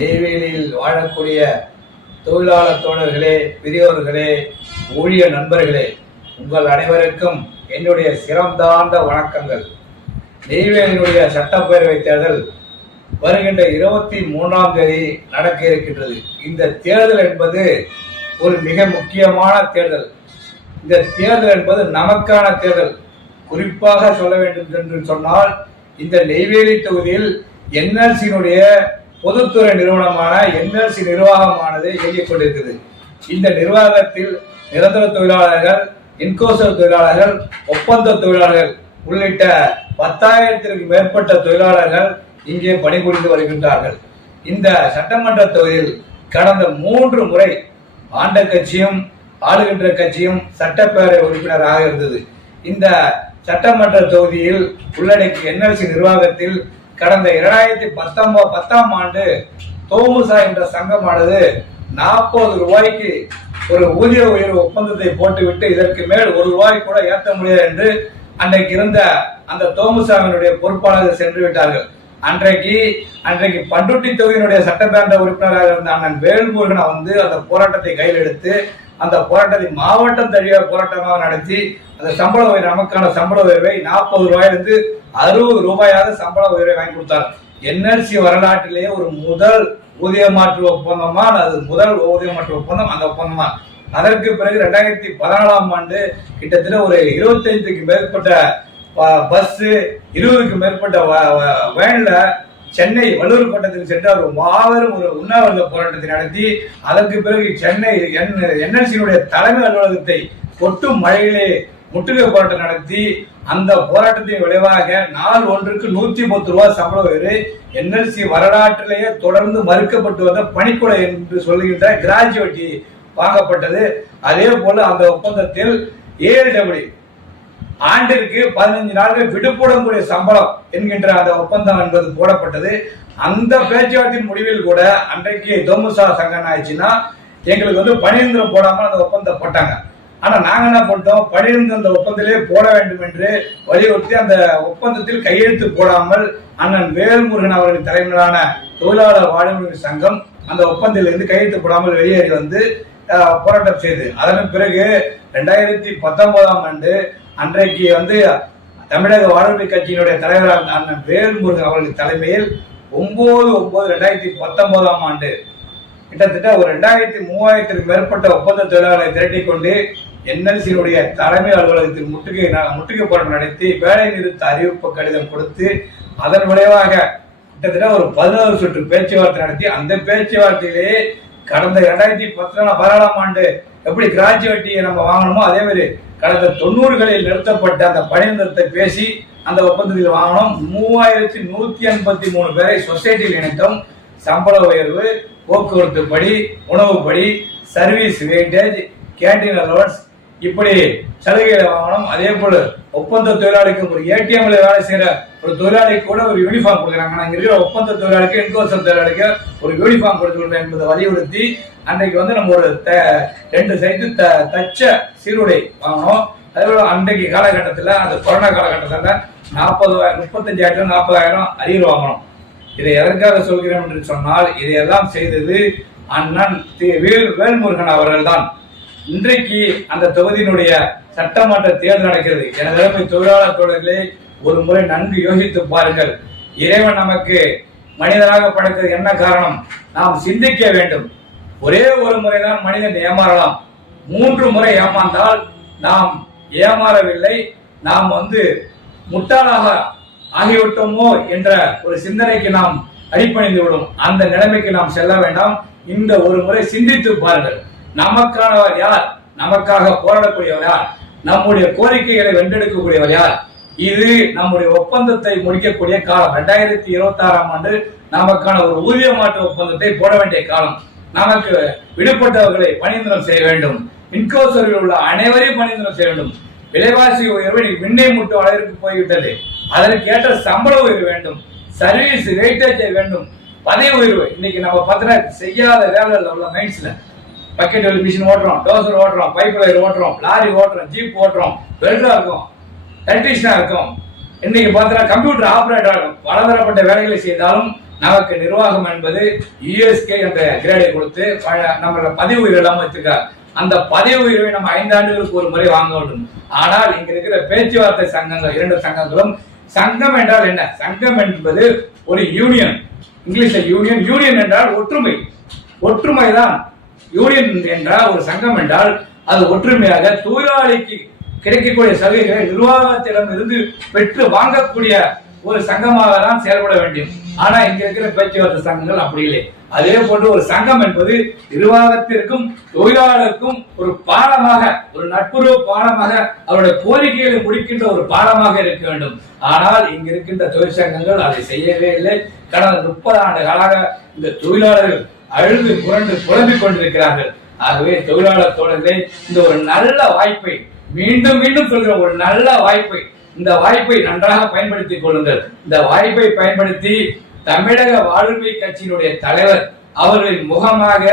நெய்வேலியில் வாழக்கூடிய தொழிலாளர் தோழர்களே, பெரியோர்களே, ஊழிய நண்பர்களே, உங்கள் அனைவருக்கும் என்னுடைய சிறந்தார்ந்த வணக்கங்கள். நெய்வேலியினுடைய சட்டப்பேரவை தேர்தல் வருகின்ற 23ஆம் தேதி நடக்க இருக்கின்றது. இந்த தேர்தல் என்பது ஒரு மிக முக்கியமான தேர்தல். இந்த தேர்தல் என்பது நமக்கான தேர்தல். குறிப்பாக சொல்ல வேண்டும் என்று சொன்னால், இந்த நெய்வேலி தொகுதியில் என்எல்சியினுடைய பொதுத்துறை நிறுவனமான என்எல்சி நிர்வாகமானது இயங்கிக் கொண்டிருக்கிறது. இந்த நிர்வாகத்தில் நிரந்தர தொழிலாளர்கள், இன்கோசர் தொழிலாளர்கள், ஒப்பந்த தொழிலாளர்கள் உள்ளிட்ட 10,000த்திற்கு மேற்பட்ட தொழிலாளர்கள் இங்கே பணிபுரிந்து வருகின்றார்கள். இந்த சட்டமன்ற தொகுதியில் கடந்த 3 முறை ஆண்ட கட்சியும் ஆளுகின்ற கட்சியும் சட்டப்பேரவை உறுப்பினராக இருந்தது. இந்த சட்டமன்ற தொகுதியில் உள்ளடக்கிய என்எல்சி நிர்வாகத்தில் கடந்த 2010ஆம் ஆண்டு தோமுசா என்ற சங்கமானது 40 ரூபாய்க்கு ஒரு ஊதிய உயர்வு ஒப்பந்தத்தை போட்டுவிட்டு இதற்கு மேல் 1 ரூபாய் கூட ஏற்ற முடியாது என்று அன்றைக்கு இருந்த அந்த தோமுசாவினுடைய பொறுப்பாளர்கள் சென்று விட்டார்கள். அன்றைக்கு பண்ருட்டி தொகுதியினுடைய சட்டப்பேரவை உறுப்பினராக இருந்த அண்ணன் வேல்முருகனை வந்து அந்த போராட்டத்தை கையில் எடுத்து அந்த போராட்டத்தை மாவட்டம் தழுவிய போராட்டமாக நடத்தி அந்த சம்பள உயர்வு, நமக்கான சம்பள உயர்வை 40 ரூபாயிலிருந்து 60 ரூபாயாக சம்பள உயர்வை வாங்கி கொடுத்தார். என்எல்சி வரலாற்றிலேயே ஒரு முதல் ஊதிய மாற்று ஒப்பந்தமா, அது முதல் ஊதிய மாற்று ஒப்பந்தம் அந்த ஒப்பந்தமா. அதற்கு பிறகு 2014ஆம் ஆண்டு கிட்டத்தட்ட ஒரு 25க்கு மேற்பட்ட பஸ், 20க்கு மேற்பட்ட வேன்ல சென்னை வள்ளூர் கோட்டத்துக்கு சென்று அவர் மாபெரும் ஒரு உண்ணாவிரத போராட்டத்தை நடத்தி அதற்கு பிறகு சென்னை என்எல்சியினுடைய தலைமை அலுவலகத்தை கொட்டும் மழையிலே முற்றுகை போராட்டம் நடத்தி அந்த போராட்டத்தின் விளைவாக நாள் ஒன்றுக்கு 110 ரூபாய் சம்பள உயர்வு, என்எல்சி வரலாற்றிலேயே தொடர்ந்து மறுக்கப்பட்டு வந்த பணிக்கொடை என்று சொல்லுகின்ற கிராஜுவேட்டி வாங்கப்பட்டது. அதே போல அந்த ஒப்பந்தத்தில் ஏஎல்டபிள்யூ ஆண்டிற்கு 15 நாட்கள் விடுபடக்கூடிய சம்பளம் என்கின்ற அந்த ஒப்பந்தம் என்பது போடப்பட்டது. அந்த பேச்சுவார்த்தையின் முடிவில் கூட அன்றைக்கு தோமுசா சங்கம் ஆயிடுச்சுன்னா எங்களுக்கு வந்து பணிநிரந்தரம் போடாமல் அந்த ஒப்பந்தம் போட்டாங்க. ஆனா நாங்க என்ன பண்ணிட்டோம், பணிநிரந்தரம் அந்த ஒப்பந்தத்திலே போட வேண்டும் என்று வலியுறுத்தி அந்த ஒப்பந்தத்தில் கையெழுத்து போடாமல் அண்ணன் வேல்முருகன் அவர்களின் தலைமையிலான தொழிலாளர் வாழ்வுரிமை சங்கம் அந்த ஒப்பந்தத்திலிருந்து கையெழுத்து போடாமல் வெளியேறி வந்து போராட்டம் செய்து அதன் பிறகு 2019ஆம் ஆண்டு அன்றைக்கு வந்து தமிழக வாழ்வுரிமை கட்சியினுடைய தலைவராக அண்ணன் வேல்முருகன் அவர்களின் தலைமையில் 9/9/2019ஆம் ஆண்டு கிட்டத்தட்ட ஒரு 2300க்கு மேற்பட்ட ஒப்பந்த தொழிலாளர்களை திரட்டிக் கொண்டு என்எல்சியினுடைய தலைமை அலுவலகத்தில் முற்றுகை போராட்டம் நடத்தி வேலை நிறுத்த அறிவிப்பு கடிதம் கொடுத்து அதன் விளைவாக கிட்டத்தட்ட ஒரு 11 சுற்று பேச்சுவார்த்தை நடத்தி அந்த பேச்சுவார்த்தையிலேயே கடந்த 2014ஆம் ஆண்டு எப்படி கிராஜுவேட்டியை நம்ம வாங்கணுமோ அதே மாதிரி கடந்த 90களில் நிறுத்தப்பட்ட அந்த பணிநிறுத்தத்தை பேசி அந்த ஒப்பந்தத்தில் வாங்கணும். 3183 பேரை சொசைட்டியில் இணைத்தோம். சம்பள உயர்வு, போக்குவரத்து படி, உணவு படி, சர்வீஸ் வெயிட்டேஜ், கேண்டீன் அலவன்ஸ் இப்படி சலுகைகளை வாங்கணும். அதே போல ஒப்பந்த தொழிலாளிக்கு ஒரு ஏடிஎம்ல வேலை செய்யற ஒரு தொழிலாளிக்கு கூட ஒரு யூனிஃபார்ம் கொடுக்குறாங்க. இங்க இருக்கிற ஒப்பந்த தொழிலாளிக்கு, இன்கோசர் தொழிலாளிக்கு ஒரு யூனிஃபார்ம் கொடுக்கணும் என்பதை வலியுறுத்தி அன்றைக்கு வந்து நம்ம ஒரு 2 சைட்டு தச்ச சீருடை வாங்கணும். அதே போல அன்றைக்கு காலகட்டத்தில் அந்த கொரோனா காலகட்டத்தில் 35,000 40,000 அரியர் வாங்கணும். இதை எதற்காக சொல்கிறேன் என்று சொன்னால், இதையெல்லாம் செய்தது அண்ணன் வேல்முருகன் அவர்கள் தான். இன்றைக்கு அந்த தொகுதியினுடைய சட்டமன்ற தேர்தல் நடக்கிறது. எனது தொழிலாளர் தோழர்களே, ஒரு முறை நன்கு யோசித்து பாருங்கள். இறைவன் நமக்கு மனிதனாக படைத்தது என்ன காரணம்? நாம் சிந்திக்க வேண்டும். ஒரே ஒரு முறைதான் மனிதன் ஏமாறலாம். 3 முறை ஏமாந்தால் நாம் ஏமாறவில்லை, நாம் வந்து முட்டாளாக ஆகிவிட்டோமோ என்ற ஒரு சிந்தனைக்கு நாம் அடிப்பணிந்து விடும். அந்த நிலைமைக்கு நாம் செல்ல வேண்டாம். இந்த ஒரு முறை சிந்தித்து பாருங்கள். நமக்கானவர் யார்? நமக்காக போராடக்கூடியவர் யார்? நம்முடைய கோரிக்கைகளை வென்றெடுக்கக்கூடியவர் யார்? இது நம்முடைய ஒப்பந்தத்தை முடிக்கக்கூடிய காலம். 2026ஆம் ஆண்டு நமக்கான ஒரு ஊதிய மாற்று ஒப்பந்தத்தை போட வேண்டிய காலம். நமக்கு விடுபட்டவர்களை பணிநிரந்தரம் செய்ய வேண்டும். இன்கோசரில் உள்ள அனைவரையும் பணிநிரந்தரம் செய்ய வேண்டும். விலைவாசி உயர்வு விண்ணை முட்டு அளவிற்கு போய்விட்டது. அதற்கு ஏற்ற சம்பள உயர்வு வேண்டும். சர்வீஸ் வெயிட்டேஜ் வேண்டும். பதவி உயர்வு. இன்னைக்கு நம்ம பார்த்தீங்கன்னா செய்யாத வேலை உள்ள மைண்ட்ஸ்ல பக்கெட் வெல் மிஷின் ஓட்டுறோம், டோசர் ஓட்டுறோம், பைப் லைன் ஓட்டுறோம், லாரி ஓட்டுறோம், ஜீப் ஓட்டுறோம், வெல்டா இருக்கும், எலக்ட்ரீஷியனா இருக்கும். இன்னைக்கு பார்த்தீங்கன்னா கம்ப்யூட்டர் ஆபரேட்டர் இருக்கும். பலதரப்பட்ட வேலைகளை செய்தாலும் நமக்கு நிர்வாகம் என்பது யுஎஸ்கே என்ற கிரேடை கொடுத்து நம்மளோட பதிவு உயிர் எல்லாம் வச்சிருக்காங்க. அந்த பதிவு உயர்வை நம்ம 5 ஆண்டுகளுக்கு ஒரு முறை வாங்க வேண்டும். ஆனால் இங்க இருக்கிற பேச்சுவார்த்தை சங்கங்கள் 2 சங்கங்களும், சங்கம் என்றால் என்ன? சங்கம் என்பது ஒரு யூனியன். இங்கிலீஷ்ல யூனியன், யூனியன் என்றால் ஒற்றுமை. ஒற்றுமைதான் யூனியன் என்றால். ஒரு சங்கம் என்றால் அது ஒற்றுமையாக தொழிலாளிக்கு கிடைக்கக்கூடிய சலுகைகளை நிர்வாகத்திடம் இருந்து பெற்று வாங்கக்கூடிய ஒரு சங்கமாக தான் செயல்பட வேண்டும். ஆனா இங்க இருக்கிற பேச்சுவார்த்தை சங்கங்கள் அப்படி இல்லை. அதே போன்று ஒரு சங்கம் என்பது நிர்வாகத்திற்கும் தொழிலாளருக்கும் ஒரு பாலமாக, ஒரு நட்புறவு பாலமாக, அவருடைய கோரிக்கைகளை முடிக்கின்ற ஒரு பாலமாக இருக்க வேண்டும். ஆனால் இங்க இருக்கின்ற தொழிற்சங்கங்கள் அதை செய்யவே இல்லை. கடந்த 30 ஆண்டு காலாக இந்த தொழிலாளர்கள் அழுது புரண்டு புலம்பிக் கொண்டிருக்கிறார்கள். ஆகவே தொழிலாளர் தோழர்களே, இந்த ஒரு நல்ல வாய்ப்பை மீண்டும் மீண்டும் சொல்கிற ஒரு நல்ல வாய்ப்பை, இந்த வாய்ப்பை நன்றாக பயன்படுத்திக் கொள்ளுங்கள். இந்த வாய்ப்பை பயன்படுத்தி தமிழக வாழ்வுரிமை கட்சியினுடைய தலைவர் அவர்களின் முகமாக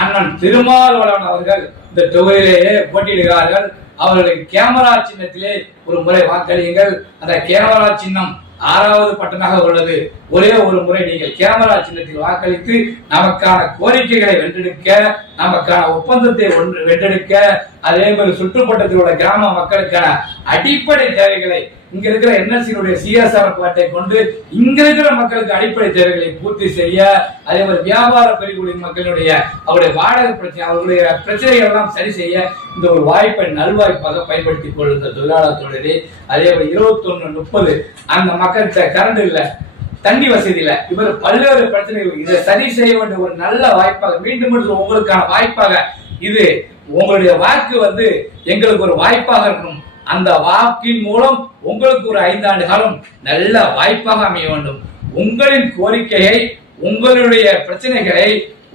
அண்ணன் திருமாவளவன் அவர்கள் இந்த தொகுதியிலேயே போட்டியிடுகிறார்கள். அவர்களுக்கு கேமரா சின்னத்திலே ஒரு முறை வாக்களியுங்கள். அந்த கேமரா சின்னம் 6வது பட்டனாக உள்ளது. ஒரே ஒரு முறை நீங்கள் கேமரா சின்னத்தில் வாக்களித்து நமக்கான கோரிக்கைகளை வென்றெடுக்க, நமக்கான ஒப்பந்தத்தை வென்றெடுக்க, அதே மாதிரி சுற்றுப்பட்டத்தில் உள்ள கிராம மக்களுக்கான அடிப்படை தேவைகளை இங்க இருக்கிற என்எல்சியினுடைய சிஎஸ்ஆர் பாட்டை கொண்டு இங்க இருக்கிற மக்களுக்கு அடிப்படை தேவைகளை பூர்த்தி செய்ய, அதே மாதிரி வியாபார பெருங்குடி மக்களுடைய அவருடைய வாடகை பிரச்சனை, அவர்களுடைய பிரச்சனைகள் எல்லாம் சரி செய்ய இந்த ஒரு வாய்ப்பை நல்வாய்ப்பாக பயன்படுத்திக் கொள்ளுங்கள் தொழிலாளர் தொழிலே. அதே மாதிரி 21:30 அந்த மக்கள்கிட்ட கரண்ட் இல்ல, தண்ணி வசதி இல்ல, இவர் பல்வேறு பிரச்சனைகள். இதை சரி செய்ய வேண்டிய ஒரு நல்ல வாய்ப்பாக, மீண்டும் உங்களுக்கான வாய்ப்பாக, இது உங்களுடைய வாக்கு எங்களுக்கு ஒரு வாய்ப்பாக இருக்கணும். அந்த வாக்கின் மூலம் உங்களுக்கு ஒரு 5 ஆண்டு காலம் நல்ல வாய்ப்பாக அமைய வேண்டும். உங்களின் கோரிக்கையை, உங்களுடைய பிரச்சனைகளை,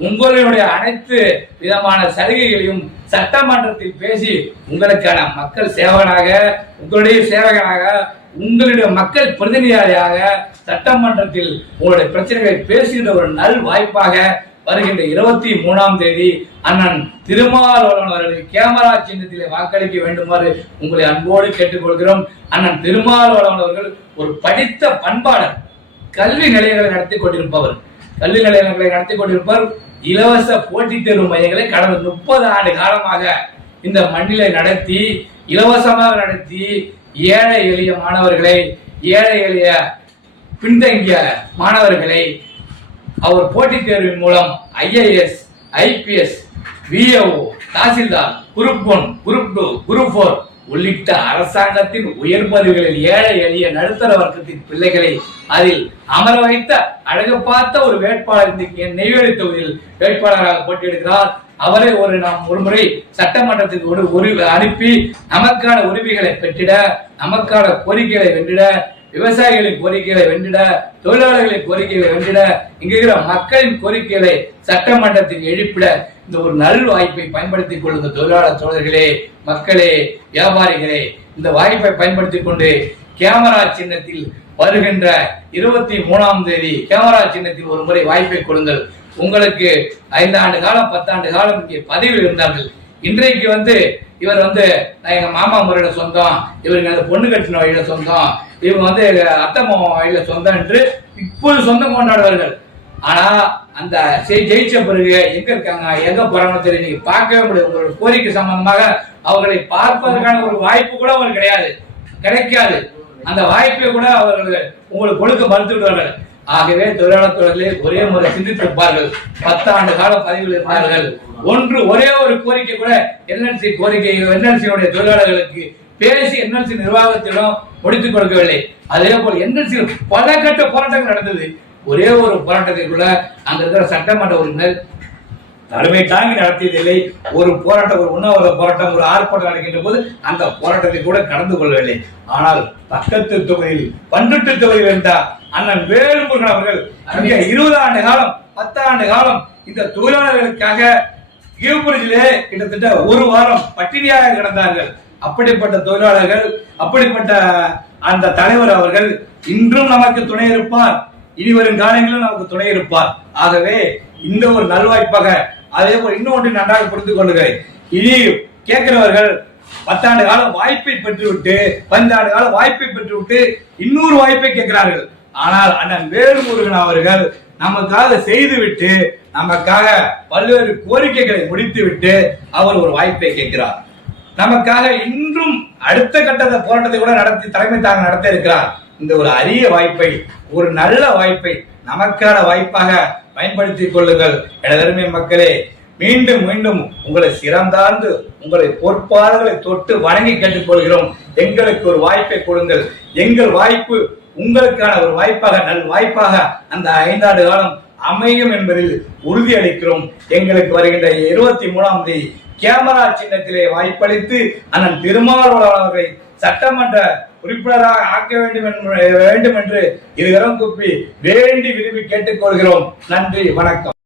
உங்களுடைய அனைத்து விதமான சலுகைகளையும் சட்டமன்றத்தில் பேசி உங்களுக்கான மக்கள் சேவகனாக, உங்களுடைய சேவகனாக, உங்களுடைய மக்கள் பிரதிநிதியாக சட்டமன்றத்தில் உங்களுடைய பிரச்சனைகளை பேசுகின்ற ஒரு நல் வாய்ப்பாக வருகின்ற 23ஆம் தேதி அண்ணன் திருமாவளவன் அவர்களுக்கு கேமரா சின்னத்திலே வாக்களிக்க வேண்டுமாறு உங்களை அன்போடு கேட்டுக்கொள்கிறோம். அண்ணன் திருமாவளவன் அவர்கள் ஒரு படித்த பண்பாளர், கல்வி நிலையங்களை நடத்தி கொண்டிருப்பவர். இலவச போட்டித் தேர்வு மையங்களை கடந்த 30 ஆண்டு காலமாக இந்த மண்ணிலை நடத்தி, இலவசமாக நடத்தி, ஏழை எளிய மாணவர்களை, ஏழை எளிய பின்தங்கிய மாணவர்களை அவர் போட்டித் தேர்வின் மூலம் IAS, IPS, VAO, tahsildar, group 1, group 2, group 4 உள்ளிட்ட அரசாங்கத்தின் உயர் பதவிகளில் ஏழை எளிய நடுத்தர வர்க்கத்தின் பிள்ளைகளை அதில் அமர வைத்த அழகு பார்த்த ஒரு வேட்பாளர் நெய்வேலி தொகுதியில் வேட்பாளராக போட்டியிடுகிறார். அவரை நாம் ஒரு முறை சட்டமன்றத்துக்கு அனுப்பி நமக்கான உரிமைகளை பெற்றிட, நமக்கான கோரிக்கைகளை வென்றிட, விவசாயிகளின் கோரிக்கைகளை வென்றிட, தொழிலாளர்களின் கோரிக்கைகளை வென்றிட, இங்க இருக்கிற மக்களின் கோரிக்கைகளை சட்டமன்றத்தில் எழுப்பிட இந்த ஒரு நல் வாய்ப்பை பயன்படுத்திக் கொள்ளுங்க தொழிலாளர் தோழர்களே, மக்களே, வியாபாரிகளே. இந்த வாய்ப்பை பயன்படுத்திக் கொண்டு கேமரா சின்னத்தில் வருகின்ற 23ஆம் தேதி கேமரா சின்னத்தில் ஒரு முறை வாய்ப்பை கொடுங்கள். உங்களுக்கு 5 ஆண்டு காலம் 10 ஆண்டு காலம் இங்கே பதவியில் இருந்தார்கள். இன்றைக்கு இவர் எங்க மாமா முறையில சொந்தம், இவருக்கு அந்த பொண்ணு கட்டின வழியில சொந்தம், இவங்க அத்தம்மா வழியில சொந்தம் என்று இப்போது சொந்தம் கொண்டாடுவார்கள். ஆனா அந்த ஜெயிச்ச பிறகு எங்க இருக்காங்க, எங்க போறாங்கன்னு தெரியும், நீங்க பார்க்கவே முடியாது. உங்களோட கோரிக்கை சம்பந்தமாக அவர்களை பார்ப்பதற்கான ஒரு வாய்ப்பு கூட அவங்களுக்கு கிடைக்காது. அந்த வாய்ப்பை கூட அவர்கள் உங்களுக்கு கொடுக்க மறுத்து விடுவார்கள். ஆகவே தொழிலாளர் தொழிலே ஒரே முறை சிந்தித்திருப்பார்கள். 10 ஆண்டு காலம் பதவியில் இருந்தார்கள். ஒரே ஒரு கோரிக்கை கூட என்எல்சி கோரிக்கை, என்எல்சியுடைய தொழிலாளர்களுக்கு பேசி என்எல்சி நிர்வாகத்திடம் முடித்துக் கொடுக்கவில்லை. அதே போல என்எல்சி பல கட்ட போராட்டங்கள் நடந்தது. ஒரே ஒரு போராட்டத்திற்குள்ள அங்க இருக்கிற சட்டமன்ற உறுப்பினர் தலைமை தாங்கி நடத்தியதில்லை. ஒரு போராட்டம், ஒரு உண்ணாவிரத போராட்டம், ஒரு ஆர்ப்பாட்டம் நடக்கின்ற போது அந்த போராட்டத்தை கூட கலந்து கொள்ளவில்லை. ஆனால் பக்கத்து தொகுதியில், பண்ருட்டு தொகுதியில் இருந்த அண்ணன் வேலுமுருகன் அவர்கள் 20 ஆண்டு காலம் 10 ஆண்டு காலம் இந்த தொழிலாளர்களுக்காக கீழ்புரிஜிலே கிட்டத்தட்ட 1 வாரம் பட்டினியாக கிடந்தார்கள். அப்படிப்பட்ட தொழிலாளர்கள், அப்படிப்பட்ட அந்த தலைவர் அவர்கள் இன்றும் நமக்கு துணை இருப்பார், இனி வரும் காலங்களிலும் நமக்கு துணை இருப்பார். ஆகவே இந்த ஒரு நல்வாய்ப்பாக, அதே போல இன்னொன்று நன்றாக புரிந்து கொள்ளுங்கள். இனி கேட்கிறவர்கள் 10 ஆண்டு கால வாய்ப்பை பெற்றுவிட்டு, 15 ஆண்டு கால வாய்ப்பை பெற்றுவிட்டு இன்னொரு வாய்ப்பை கேட்கிறார்கள். ஆனால் அண்ணன் வேலுமுருகன் அவர்கள் நமக்காக செய்துவிட்டு நமக்காக பல்வேறு கோரிக்கைகளை முடித்துவிட்டு அவர் ஒரு வாய்ப்பை கேட்கிறார். நமக்காக இன்றும் அடுத்த கட்ட போராட்டத்தை கூட நடத்தி தலைமை தாங்க நடத்த இருக்கிறார். இந்த ஒரு அரிய வாய்ப்பை, ஒரு நல்ல வாய்ப்பை நமக்கான வாய்ப்பாக பயன்படுத்திக் கொள்ளுங்கள். எனதருமை மக்களே, மீண்டும் மீண்டும் உங்களை சிறந்தார்ந்து உங்களை பொற்பாதங்களை தொட்டு வணங்கி கேட்டுக்கொள்கிறோம். எங்களுக்கு ஒரு வாய்ப்பை கொடுங்கள். எங்கள் வாய்ப்பு உங்களுக்கான ஒரு வாய்ப்பாக, நல் வாய்ப்பாக அந்த 5 ஆண்டு காலம் அமையும் என்பதில் உறுதி அளிக்கிறோம். எங்களுக்கு வருகின்ற 23ஆம் தேதி கேமரா சின்னத்திலே வாய்ப்பளித்து அண்ணன் திருமாவளவன் அவர்களை சட்டமன்ற உறுப்பினராக ஆக்க வேண்டும் என்று இருகரம் கூப்பி வேண்டி விரும்பி கேட்டுக்கொள்கிறோம். நன்றி, வணக்கம்.